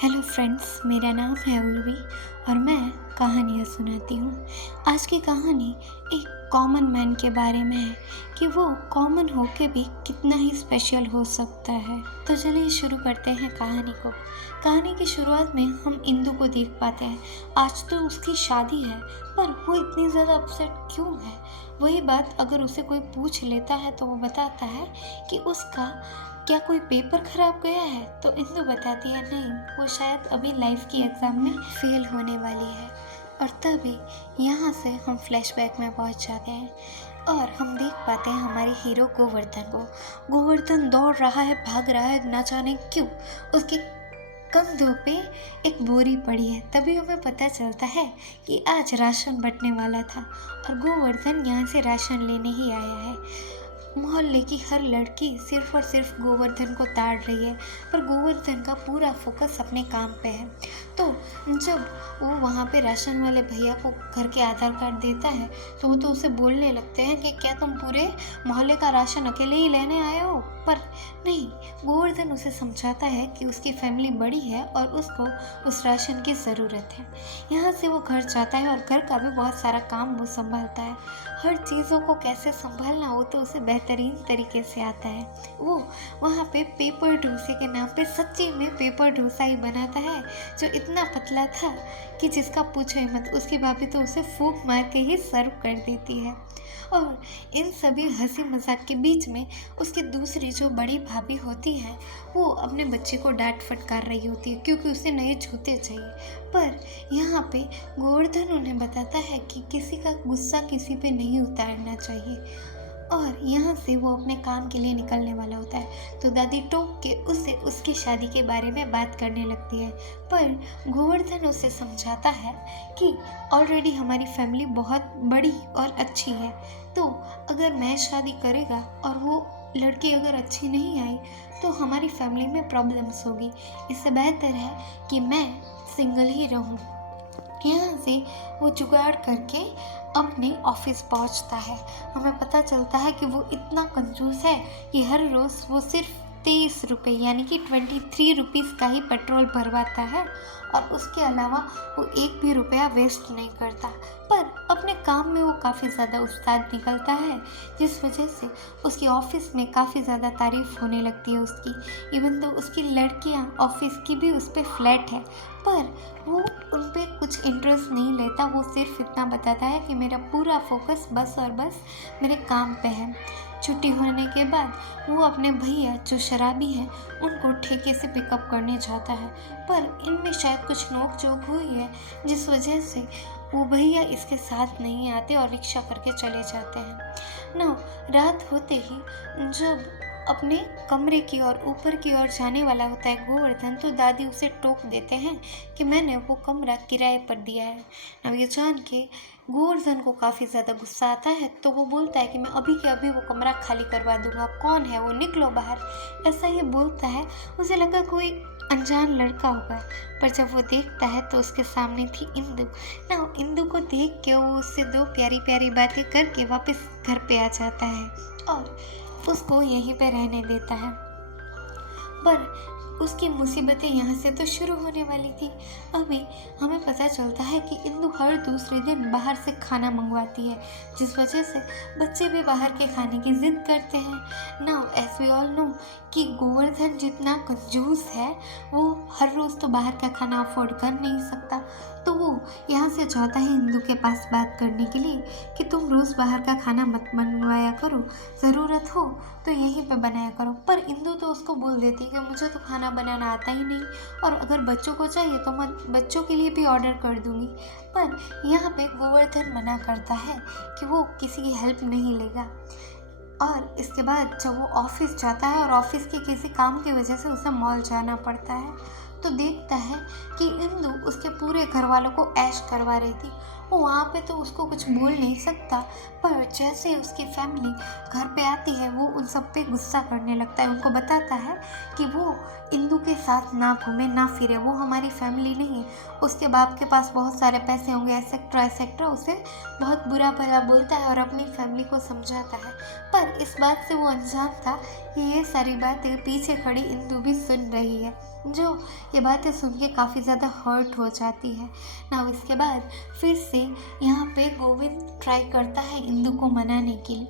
Hello friends, मेरा नाम है उर्वी और मैं कहानियाँ सुनाती हूँ। आज की कहानी एक कॉमन मैन के बारे में है कि वो कॉमन होके भी कितना ही स्पेशल हो सकता है। तो चलिए शुरू करते हैं कहानी को। कहानी की शुरुआत में हम इंदु को देख पाते हैं। आज तो उसकी शादी है, पर वो इतनी ज़्यादा अपसेट क्यों है? वही बात अगर उसे कोई पूछ लेता है तो वो बताता है कि उसका क्या कोई पेपर खराब गया है, तो इंदु बताती है नहीं, वो शायद अभी लाइफ की एग्ज़ाम में फेल होने वाली है। और तभी यहाँ से हम फ्लैशबैक में पहुँच जाते हैं और हम देख पाते हैं हमारे हीरो गोवर्धन को। गोवर्धन दौड़ रहा है, भाग रहा है, ना जाने क्यों उसके कंधों पे एक बोरी पड़ी है। तभी हमें पता चलता है कि आज राशन बंटने वाला था और गोवर्धन यहाँ से राशन लेने ही आया है। मोहल्ले की हर लड़की सिर्फ और सिर्फ गोवर्धन को ताड़ रही है, पर गोवर्धन का पूरा फोकस अपने काम पे है। तो जब वो वहाँ पे राशन वाले भैया को घर के आधार कार्ड देता है तो वो तो उसे बोलने लगते हैं कि क्या तुम पूरे मोहल्ले का राशन अकेले ही लेने आए हो? पर नहीं, गोवर्धन उसे समझाता है कि उसकी फैमिली बड़ी है और उसको उस राशन की ज़रूरत है। यहाँ से वो घर जाता है और घर का भी बहुत सारा काम वो संभालता है। हर चीज़ों को कैसे संभालना हो तो उसे बेहतरीन तरीके से आता है। वो वहाँ पे पेपर डोसे के नाम पे सच्ची में पेपर डोसा ही बनाता है, जो इतना पतला था कि जिसका पूछो ही मत। उसकी भाभी तो उसे फूंक मार के ही सर्व कर देती है। और इन सभी हंसी मजाक के बीच में उसकी दूसरी जो बड़ी भाभी होती है, वो अपने बच्चे को डांट फटकार रही होती है क्योंकि उसे नए जूते चाहिए। पर यहाँ पे गोवर्धन उन्हें बताता है कि किसी का गुस्सा किसी पे नहीं उतारना चाहिए और यहाँ से वो अपने काम के लिए निकलने वाला होता है। तो दादी टोक के उसे उसकी शादी के बारे में बात करने लगती है, पर गोवर्धन उसे समझाता है कि ऑलरेडी हमारी फैमिली बहुत बड़ी और अच्छी है, तो अगर मैं शादी करेगा और वो लड़की अगर अच्छी नहीं आई तो हमारी फैमिली में प्रॉब्लम्स होगी। इससे बेहतर है कि मैं सिंगल ही रहूं। यहाँ से वो जुगाड़ करके अपने ऑफिस पहुँचता है। हमें पता चलता है कि वो इतना कंजूस है कि हर रोज़ वो सिर्फ 23 रुपये यानी कि 23 रुपीज़ का ही पेट्रोल भरवाता है और उसके अलावा वो एक भी रुपया वेस्ट नहीं करता। पर अपने काम में वो काफ़ी ज़्यादा उस्ताद निकलता है, जिस वजह से उसकी ऑफिस में काफ़ी ज़्यादा तारीफ़ होने लगती है उसकी। इवन तो उसकी लड़कियां ऑफिस की भी उस पर फ्लैट है, पर वो उन पर कुछ इंटरेस्ट नहीं लेता। वो सिर्फ इतना बताता है कि मेरा पूरा फोकस बस और बस मेरे काम पे है। छुट्टी होने के बाद वो अपने भैया जो शराबी हैं उनको ठेके से पिकअप करने जाता है, पर इनमें शायद कुछ नोक झोंक हुई है, जिस वजह से वो भैया इसके साथ नहीं आते और रिक्शा करके चले जाते हैं ना। रात होते ही जब अपने कमरे की ओर ऊपर की ओर जाने वाला होता है गोवर्धन, तो दादी उसे टोक देते हैं कि मैंने वो कमरा किराए पर दिया है। अब ये जान के गोवर्धन को काफ़ी ज़्यादा गुस्सा आता है, तो वो बोलता है कि मैं अभी के अभी वो कमरा खाली करवा दूंगा, कौन है वो, निकलो बाहर। ऐसा ही बोलता है। उसे लगा कोई अनजान लड़का होगा, पर जब वो देखता है तो उसके सामने थी इंदु ना। इंदु को देख के वो उससे दो प्यारी प्यारी बातें करके वापस घर पे आ जाता है और उसको यहीं पे रहने देता है। पर उसकी मुसीबतें यहाँ से तो शुरू होने वाली थी। अभी हमें पता चलता है कि इंदु हर दूसरे दिन बाहर से खाना मंगवाती है, जिस वजह से बच्चे भी बाहर के खाने की जिद करते हैं। Now as we all know कि गोवर्धन जितना कंजूस है वो हर रोज़ तो बाहर का खाना अफोर्ड कर नहीं सकता, तो वो यहाँ से जाता है इंदु के पास बात करने के लिए कि तुम रोज़ बाहर का खाना मत बनवाया करो, ज़रूरत हो तो यहीं पे बनाया करो। पर इंदु तो उसको बोल देती है कि मुझे तो खाना बनाना आता ही नहीं, और अगर बच्चों को चाहिए तो मैं बच्चों के लिए भी ऑर्डर कर दूँगी। पर यहाँ पे गोवर्धन मना करता है कि वो किसी की हेल्प नहीं लेगा। और इसके बाद जब वो ऑफिस जाता है और ऑफिस के किसी काम की वजह से उसे मॉल जाना पड़ता है, तो देखता है कि इंदु उसके पूरे घर वालों को ऐश करवा रही थी। वो वहाँ पे तो उसको कुछ बोल नहीं सकता, पर जैसे ही उसकी फैमिली घर पे आती है वो उन सब पे गुस्सा करने लगता है। उनको बताता है कि वो इंदु के साथ ना घूमे ना फिरे, वो हमारी फैमिली नहीं है, उसके बाप के पास बहुत सारे पैसे होंगे, एसेट्रा एसेट्रा, उसे बहुत बुरा भला बोलता है और अपनी फैमिली को समझाता है। पर इस बात से वो अनजान था कि ये सारी बातें पीछे खड़ी इंदु भी सुन रही है, जो ये बातें सुन के काफ़ी ज़्यादा हर्ट हो जाती है ना। इसके बाद फिर से यहाँ पे गोविंद ट्राई करता है इंदु को मनाने के लिए,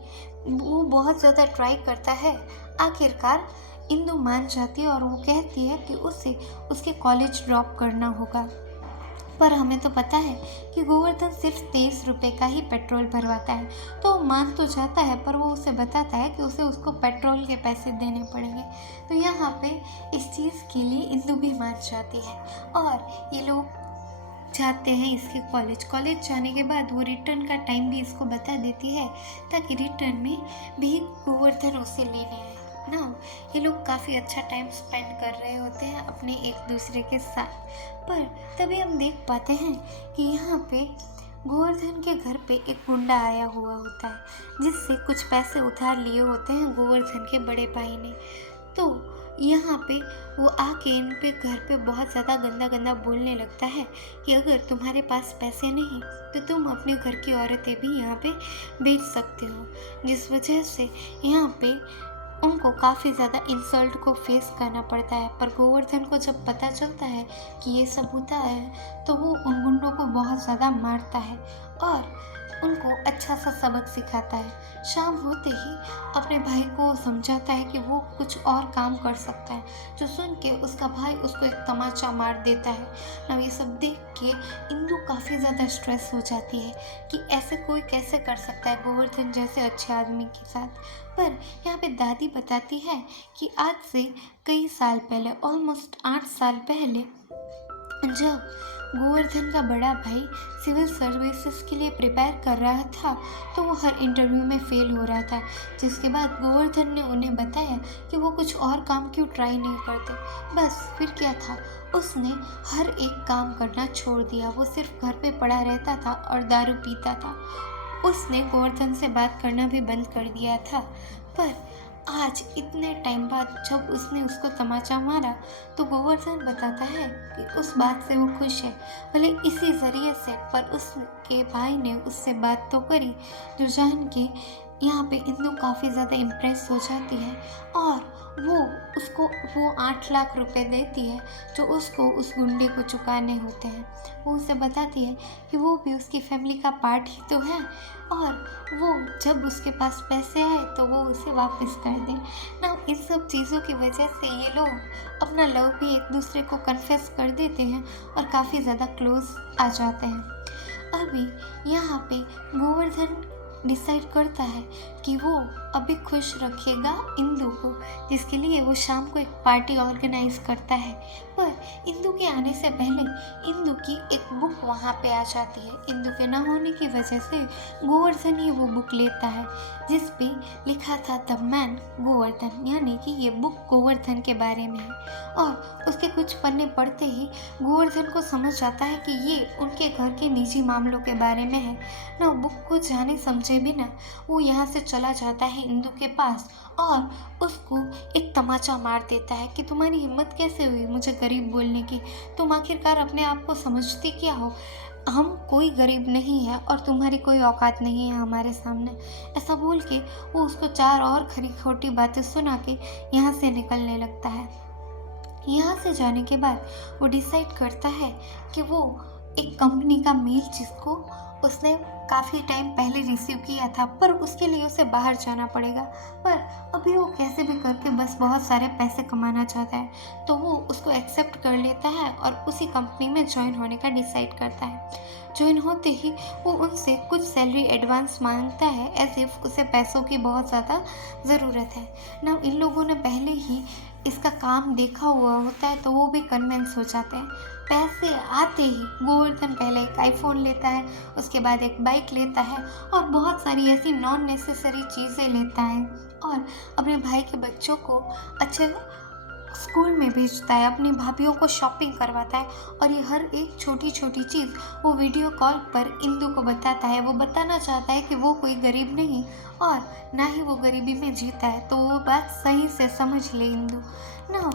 वो बहुत ज़्यादा ट्राई करता है। आखिरकार इंदु मान जाती है और वो कहती है कि उसे उसके कॉलेज ड्रॉप करना होगा। पर हमें तो पता है कि गोवर्धन सिर्फ 23 रुपये का ही पेट्रोल भरवाता है, तो वो मान तो जाता है, पर वो उसे बताता है कि उसे उसको पेट्रोल के पैसे देने पड़ेंगे। तो यहाँ पे इस चीज़ के लिए इंदु भी मान जाती है और ये लोग जाते हैं इसके कॉलेज जाने के बाद वो रिटर्न का टाइम भी इसको बता देती है, ताकि रिटर्न में भी गोवर्धन उसे लेने आए ना। ये लोग काफ़ी अच्छा टाइम स्पेंड कर रहे होते हैं अपने एक दूसरे के साथ। पर तभी हम देख पाते हैं कि यहाँ पे गोवर्धन के घर पे एक गुंडा आया हुआ होता है, जिससे कुछ पैसे उधार लिए होते हैं गोवर्धन के बड़े भाई ने। तो यहाँ पे वो आके इन पे घर पे बहुत ज़्यादा गंदा गंदा बोलने लगता है कि अगर तुम्हारे पास पैसे नहीं तो तुम अपने घर की औरतें भी यहाँ पे बेच सकते हो, जिस वजह से यहाँ पे उनको काफ़ी ज़्यादा इंसल्ट को फेस करना पड़ता है। पर गोवर्धन को जब पता चलता है कि ये सब होता है तो वो उन गुंडों को बहुत ज़्यादा मारता है और उनको अच्छा सा सबक सिखाता है। शाम होते ही अपने भाई को समझाता है कि वो कुछ और काम कर सकता है, जो सुन के उसका भाई उसको एक तमाचा मार देता है ना। ये सब देख के इंदु काफ़ी ज़्यादा स्ट्रेस हो जाती है कि ऐसे कोई कैसे कर सकता है गोवर्धन जैसे अच्छे आदमी के साथ। पर यहाँ पे दादी बताती है कि आज से कई साल पहले, ऑलमोस्ट 8 साल पहले, जब गोवर्धन का बड़ा भाई सिविल सर्विसेज के लिए प्रिपेयर कर रहा था तो वो हर इंटरव्यू में फेल हो रहा था, जिसके बाद गोवर्धन ने उन्हें बताया कि वो कुछ और काम क्यों ट्राई नहीं करते। बस फिर क्या था, उसने हर एक काम करना छोड़ दिया, वो सिर्फ घर पे पड़ा रहता था और दारू पीता था। उसने गोवर्धन से बात करना भी बंद कर दिया था। पर आज इतने टाइम बाद जब उसने उसको तमाचा मारा तो गोवर्धन बताता है कि उस बात से वो खुश है, भले इसी ज़रिए से, पर उसके भाई ने उससे बात तो करी, जो जान के यहाँ पे इंदु काफ़ी ज़्यादा इम्प्रेस हो जाती है और वो 8 लाख रुपए देती है जो उसको उस गुंडे को चुकाने होते हैं। वो उसे बताती है कि वो भी उसकी फैमिली का पार्ट ही तो है और वो जब उसके पास पैसे आए तो वो उसे वापस कर दे ना। इन सब चीज़ों की वजह से ये लोग अपना लव भी एक दूसरे को कन्फेस कर देते हैं और काफ़ी ज़्यादा क्लोज आ जाते हैं। अभी यहाँ पे गोवर्धन डिसाइड करता है कि वो अभी खुश रखेगा इंदु को, जिसके लिए वो शाम को एक पार्टी ऑर्गेनाइज करता है। पर इंदु के आने से पहले इंदु की एक बुक वहाँ पे आ जाती है। इंदु के ना होने की वजह से गोवर्धन ही वो बुक लेता है, जिस पे लिखा था द मैन गोवर्धन, यानी कि ये बुक गोवर्धन के बारे में है। और उसके कुछ पन्ने पढ़ते ही गोवर्धन को समझ आता है कि ये उनके घर के निजी मामलों के बारे में है ना। बुक को जाने समझे बिना वो यहाँ से चला जाता है इंदु के पास और उसको एक तमाचा मार देता है कि तुम्हारी हिम्मत कैसे हुई मुझे गरीब बोलने की, तुम आखिरकार अपने आप को समझती क्या हो, हम कोई गरीब नहीं है और तुम्हारी कोई औकात नहीं है हमारे सामने। ऐसा बोल के वो उसको 4 और खरी खोटी बातें सुना के यहाँ से निकलने लगता है। यहाँ से जाने के बाद वो डिसाइड करता है कि वो एक कंपनी का मेल, जिसको उसने काफ़ी टाइम पहले रिसीव किया था, पर उसके लिए उसे बाहर जाना पड़ेगा। पर अभी वो कैसे भी करके बस बहुत सारे पैसे कमाना चाहता है, तो वो उसको एक्सेप्ट कर लेता है और उसी कंपनी में ज्वाइन होने का डिसाइड करता है। ज्वाइन होते ही वो उनसे कुछ सैलरी एडवांस मांगता है, एज इफ उसे पैसों की बहुत ज़्यादा ज़रूरत है ना। इन लोगों ने पहले ही इसका काम देखा हुआ होता है तो वो भी कन्विंस हो जाते हैं। पैसे आते ही गोवर्धन पहले एक आईफोन लेता है, उसके बाद एक बाइक लेता है और बहुत सारी ऐसी नॉन नेसेसरी चीज़ें लेता है और अपने भाई के बच्चों को अच्छे स्कूल में भेजता है, अपनी भाभीयों को शॉपिंग करवाता है और ये हर एक छोटी छोटी चीज़ वो वीडियो कॉल पर इंदु को बताता है। वो बताना चाहता है कि वो कोई गरीब नहीं और ना ही वो गरीबी में जीता है, तो वो बात सही से समझ ले इंदु ना।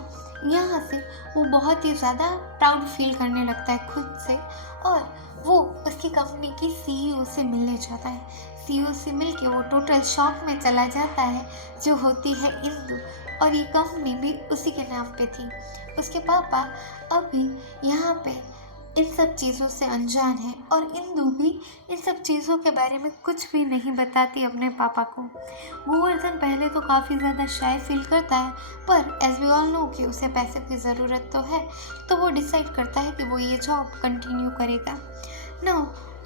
यहाँ से वो बहुत ही ज़्यादा प्राउड फील करने लगता है खुद से और वो उसकी कंपनी की सीईओ से मिलने जाता है। सीईओ से मिलके वो टोटल शॉक में चला जाता है, जो होती है इंदु, और ये कंपनी भी उसी के नाम पे थी। उसके पापा अभी यहाँ पे इन सब चीज़ों से अनजान है और इंदु भी इन सब चीज़ों के बारे में कुछ भी नहीं बताती अपने पापा को। गोवर्धन पहले तो काफ़ी ज़्यादा शाय फील करता है, पर एज वी ऑल नो कि उसे पैसे की ज़रूरत तो है, तो वो डिसाइड करता है कि वो ये जॉब कंटिन्यू करेगा ना।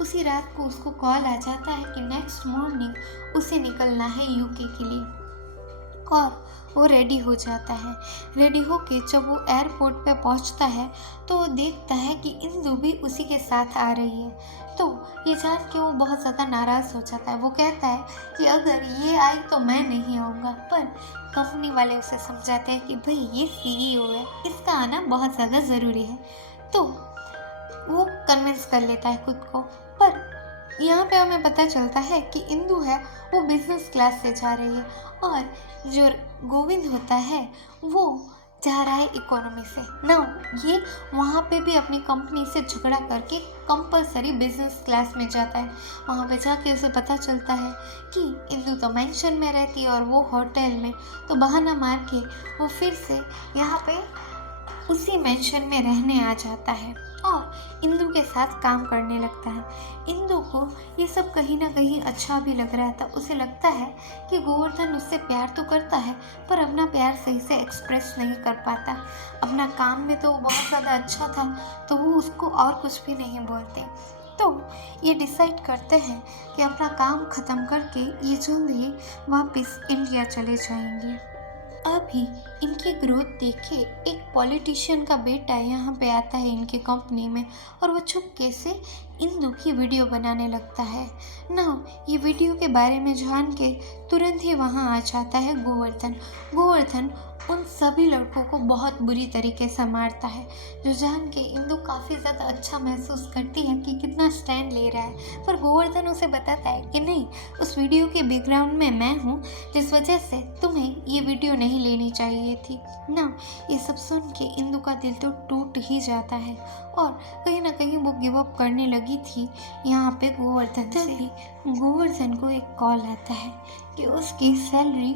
उसी रात को उसको कॉल आ जाता है कि नेक्स्ट मॉर्निंग उसे निकलना है यूके के लिए और वो रेडी हो जाता है। रेडी होके जब वो एयरपोर्ट पे पहुंचता है तो वो देखता है कि इंदु भी उसी के साथ आ रही है। तो ये जान के वो बहुत ज़्यादा नाराज़ हो जाता है। वो कहता है कि अगर ये आई तो मैं नहीं आऊँगा, पर कंपनी वाले उसे समझाते हैं कि भाई ये सीईओ है, इसका आना बहुत ज़्यादा ज़रूरी है। तो वो कन्विंस कर लेता है खुद को। पर यहाँ पे हमें पता चलता है कि इंदु है वो बिजनेस क्लास से जा रही है और जो गोविंद होता है वो जा रहा है इकोनॉमी से ना। ये वहाँ पे भी अपनी कंपनी से झगड़ा करके कंपलसरी बिजनेस क्लास में जाता है। वहाँ पे जाके उसे पता चलता है कि इंदु तो मेंशन में रहती है और वो होटल में, तो बहाना मार के वो फिर से यहाँ पे उसी मेंशन में रहने आ जाता है और इंदु के साथ काम करने लगता है। इंदु को ये सब कहीं ना कहीं अच्छा भी लग रहा था। उसे लगता है कि गोवर्धन उससे प्यार तो करता है, पर अपना प्यार सही से एक्सप्रेस नहीं कर पाता। अपना काम में तो वो बहुत ज़्यादा अच्छा था, तो वो उसको और कुछ भी नहीं बोलते। तो ये डिसाइड करते हैं कि अपना काम ख़त्म करके ये जल्द ही वापस इंडिया चले जाएंगे। अभी इनकी ग्रोथ देखे एक पॉलिटिशियन का बेटा यहाँ पे आता है इनकी कंपनी में और वो चुपके से इंदु की वीडियो बनाने लगता है ना। ये वीडियो के बारे में जान के तुरंत ही वहाँ आ जाता है गोवर्धन। गोवर्धन उन सभी लड़कों को बहुत बुरी तरीके से मारता है, जो जान के इंदु काफ़ी ज़्यादा अच्छा महसूस करती है कि कितना स्टैंड ले रहा है। पर गोवर्धन उसे बताता है कि नहीं, उस वीडियो के बैकग्राउंड में मैं हूँ, जिस वजह से तुम्हें ये वीडियो नहीं लेनी चाहिए थी ना। ये सब सुन के इंदु का दिल तो टूट ही जाता है और कहीं ना कहीं वो गिव अप करने लगी थी यहाँ पे गोवर्धन से। गोवर्धन को एक कॉल आता है कि उसकी सैलरी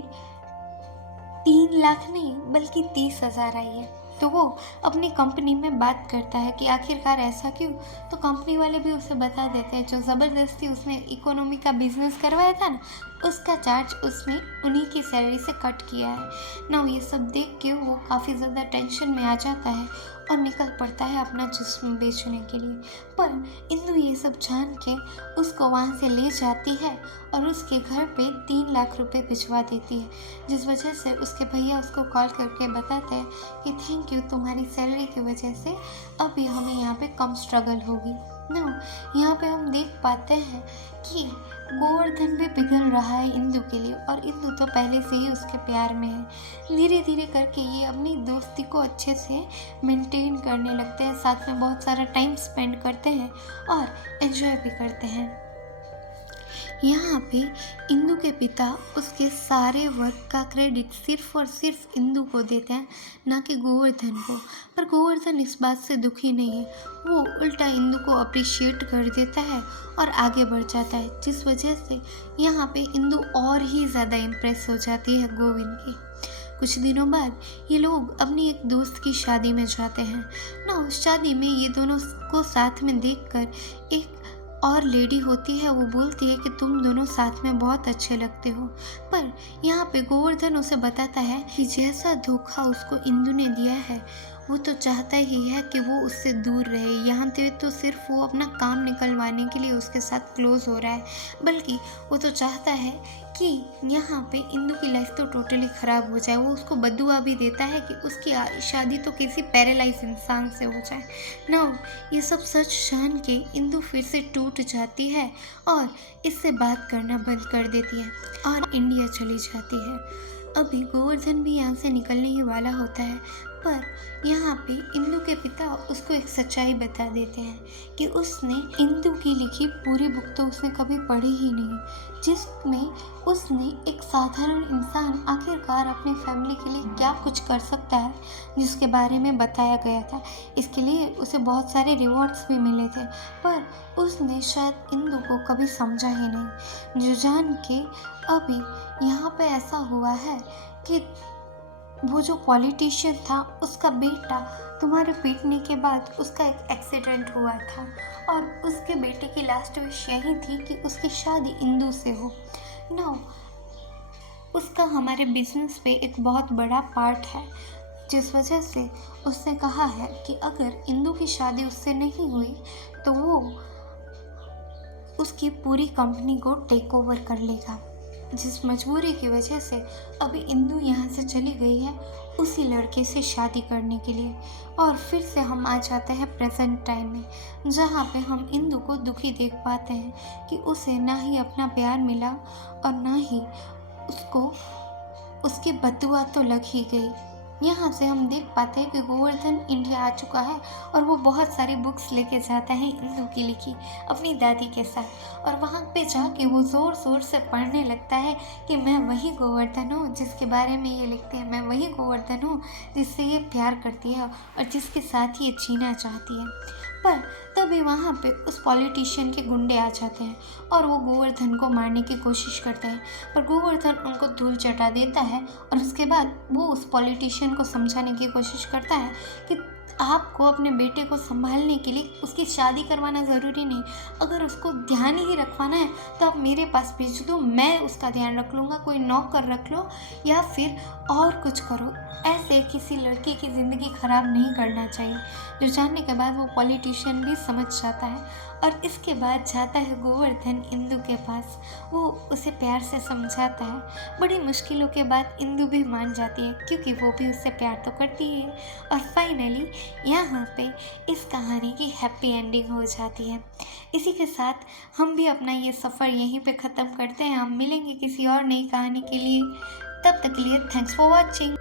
3 लाख नहीं बल्कि 30,000 आई है। तो वो अपनी कंपनी में बात करता है कि आखिरकार ऐसा क्यों। तो कंपनी वाले भी उसे बता देते हैं जो ज़बरदस्ती उसने इकोनॉमी का बिजनेस करवाया था ना, उसका चार्ज उसने उन्हीं की सैलरी से कट किया है ना। ये सब देख के वो काफ़ी ज़्यादा टेंशन में आ जाता है और निकल पड़ता है अपना जिस्म बेचने के लिए। पर इंदु ये सब जान के उसको वहाँ से ले जाती है और उसके घर पे 3 लाख रुपए भिजवा देती है, जिस वजह से उसके भैया उसको कॉल करके बताते हैं कि थैंक यू, तुम्हारी सैलरी की वजह से अभी हमें यहाँ पे कम स्ट्रगल होगी ना। यहाँ पे हम देख पाते हैं कि गोवर्धन भी पिघल रहा है इंदु के लिए और इंदु तो पहले से ही उसके प्यार में है। धीरे धीरे करके ये अपनी दोस्ती को अच्छे से मेंटेन करने लगते हैं, साथ में बहुत सारा टाइम स्पेंड करते हैं और एंजॉय भी करते हैं। यहाँ पे इंदु के पिता उसके सारे वर्क का क्रेडिट सिर्फ और सिर्फ इंदु को देते हैं, ना कि गोवर्धन को। पर गोवर्धन इस बात से दुखी नहीं है, वो उल्टा इंदु को अप्रिशिएट कर देता है और आगे बढ़ जाता है, जिस वजह से यहाँ पे इंदु और ही ज़्यादा इम्प्रेस हो जाती है गोविंद की। कुछ दिनों बाद ये लोग अपनी एक दोस्त की शादी में जाते हैं ना। उस शादी में ये दोनों को साथ में देखकर एक और लेडी होती है, वो बोलती है कि तुम दोनों साथ में बहुत अच्छे लगते हो। पर यहाँ पे गोवर्धन उसे बताता है कि जैसा धोखा उसको इंदु ने दिया है, वो तो चाहता ही है कि वो उससे दूर रहे। यहाँ पे तो सिर्फ वो अपना काम निकलवाने के लिए उसके साथ क्लोज हो रहा है, बल्कि वो तो चाहता है कि यहाँ पे इंदु की लाइफ तो टोटली ख़राब हो जाए। वो उसको बद्दुआ भी देता है कि उसकी शादी तो किसी पैरालाइज इंसान से हो जाए ना। ये सब सच जान के इंदु फिर से टूट जाती है और इससे बात करना बंद कर देती है और इंडिया चली जाती है। अभी गोवर्धन भी यहाँ से निकलने ही वाला होता है, पर यहाँ पे इंदु के पिता उसको एक सच्चाई बता देते हैं कि उसने इंदु की लिखी पूरी बुक तो उसने कभी पढ़ी ही नहीं, जिसमें उसने एक साधारण इंसान आखिरकार अपने फैमिली के लिए क्या कुछ कर सकता है जिसके बारे में बताया गया था। इसके लिए उसे बहुत सारे रिवॉर्ड्स भी मिले थे, पर उसने शायद इंदु को कभी समझा ही नहीं। जो जान के अभी यहाँ पे ऐसा हुआ है कि वो जो पॉलिटिशियन था उसका बेटा तुम्हारे पीटने के बाद उसका एक एक्सीडेंट हुआ था, और उसके बेटे की लास्ट विश यही थी कि उसकी शादी इंदु से हो। नाउ उसका हमारे बिजनेस पे एक बहुत बड़ा पार्ट है, जिस वजह से उसने कहा है कि अगर इंदु की शादी उससे नहीं हुई तो वो उसकी पूरी कंपनी को टेक ओवर कर लेगा। जिस मजबूरी की वजह से अभी इंदु यहाँ से चली गई है उसी लड़के से शादी करने के लिए। और फिर से हम आ जाते हैं प्रेजेंट टाइम में, जहाँ पे हम इंदु को दुखी देख पाते हैं कि उसे ना ही अपना प्यार मिला और ना ही उसको उसकी बददुआ तो लग ही गई। यहाँ से हम देख पाते हैं कि गोवर्धन इंडिया आ चुका है और वो बहुत सारी बुक्स लेके जाता है इंदु की लिखी अपनी दादी के साथ, और वहाँ पे जाके वो ज़ोर ज़ोर से पढ़ने लगता है कि मैं वही गोवर्धन हूँ जिसके बारे में ये लिखते हैं, मैं वही गोवर्धन हूँ जिससे ये प्यार करती है और जिसके साथ ये जीना चाहती है। पर तभी वहाँ पे उस पॉलिटिशियन के गुंडे आ जाते हैं और वो गोवर्धन को मारने की कोशिश करते हैं, पर गोवर्धन उनको धूल चटा देता है और उसके बाद वो उस पॉलिटिशियन को समझाने की कोशिश करता है कि आपको अपने बेटे को संभालने के लिए उसकी शादी करवाना ज़रूरी नहीं, अगर उसको ध्यान ही रखवाना है तो आप मेरे पास भेज दो, मैं उसका ध्यान रख लूँगा, कोई नौकर रख लो या फिर और कुछ करो। ऐसे किसी लड़की की ज़िंदगी ख़राब नहीं करना चाहिए। जो जानने के बाद वो पॉलिटिशियन भी समझ जाता है और इसके बाद जाता है गोवर्धन इंदु के पास। वो उसे प्यार से समझाता है, बड़ी मुश्किलों के बाद इंदु भी मान जाती है क्योंकि वो भी उससे प्यार तो करती है। और फाइनली यहाँ पे इस कहानी की हैप्पी एंडिंग हो जाती है। इसी के साथ हम भी अपना ये सफ़र यहीं पे ख़त्म करते हैं। हम मिलेंगे किसी और नई कहानी के लिए, तब तक के लिए थैंक्स फॉर वॉचिंग।